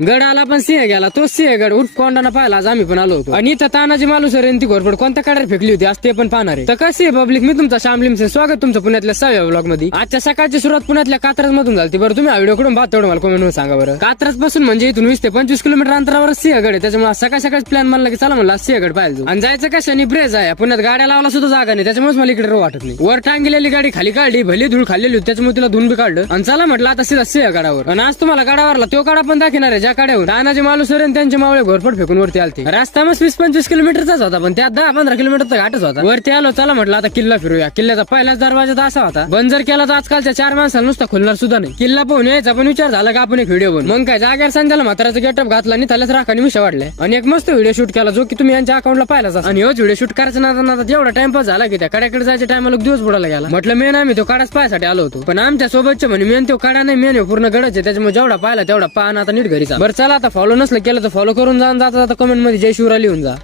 गड आला पण सिंह गेला, तो सिंहगड उठ कोंडाना पाहिला आज आम्ही पण आलो होतो. आणि इथं तानाजी मालुसरे यांची घोरपड कोणत्या कड्यावर फेकली होती आज ते पण पाहणार आहे. तर कशी आहे पब्लिक, मी तुमचा शामलिमसे स्वागत तुमचं पुण्यातल्या 6व्या ब्लॉग मध्ये. आजच्या सकाळची सुरुवात पुण्यातल्या कात्रज मधून झाली. बरं तुम्ही व्हिडिओ कडून पाहत तेवढं मला कमेंट मध्ये सांगा बरं. कात्रज पासून म्हणजे इथून 20 ते 25 किलोमीटर अंतरावर सिंहगड आहे. त्याच्यामुळे सकाळ सकाळच प्लॅन मानला की चला म्हणला सिंहगड पाहिजे. आणि जायचं का शनी ब्रेज आहे, पुण्यात गाड्या लावला सुद्धा जागा नाही, त्याच्यामुळे मला इकडे वाटत नाही. वर टांगलेली गाडी खाली काढली, भली धूळ खाल्लेली होती त्याच्यामुळे तिला धुवून बी काढलं आणि चला म्हटलं आता सीधा सिंहगडावर. आणि आज तुम्हाला गडावरला तो काढा पण दाखवणार आहे ज्या काढ्यावर तानाजी मालुसरे त्यांचे मावळे घोरपड फेकून वरती आलते. रस्ता मग 20-25 किलोमीटरचाच होता पण त्यात 10-15 किलोमीटरचा घाटच होता. वरती आलो, चला म्हटलं आता किल्ला फिरूया. किल्ल्याचा पहिलाच दरवाजा असा होता, बंद जर केला तर आजकालच्या 4 माणसाला नुसता खुलणार सुद्धा नाही. किल्ला पाहून यायचा पण विचार झाला का आपण एक व्हिडिओ बनवू. मग काय जागेवर संध्याला म्हाताराचा गेटअप घातला आणि त्यालाच राखाने मिशा वाढल्या आणि एक मस्त व्हिडिओ शूट केला जो की तुम्ही यांच्या अकाउंटला पाहिलाच. आणि होच व्हिडिओ शूट करायचा ना जेवढा टाइमपास झाला की त्या कड्याकडे जायच्या टायमाला दिवस बुडाला गेला. म्हटलं मेन आम्ही तो काढाच पाहायसाठी आलो होतो पण आमच्या सोबतचे म्हणे मेन तो काढा नाही, मेन पूर्ण गडाचे, त्याच्यामुळे जेवढा पाहिला तेवढा पाहा आता नीट घरी जा. बरं चला आता फॉलो नसलं केलं तर फॉलो करून जाता कमेंट मध्ये जय शिवराय लिहून जा.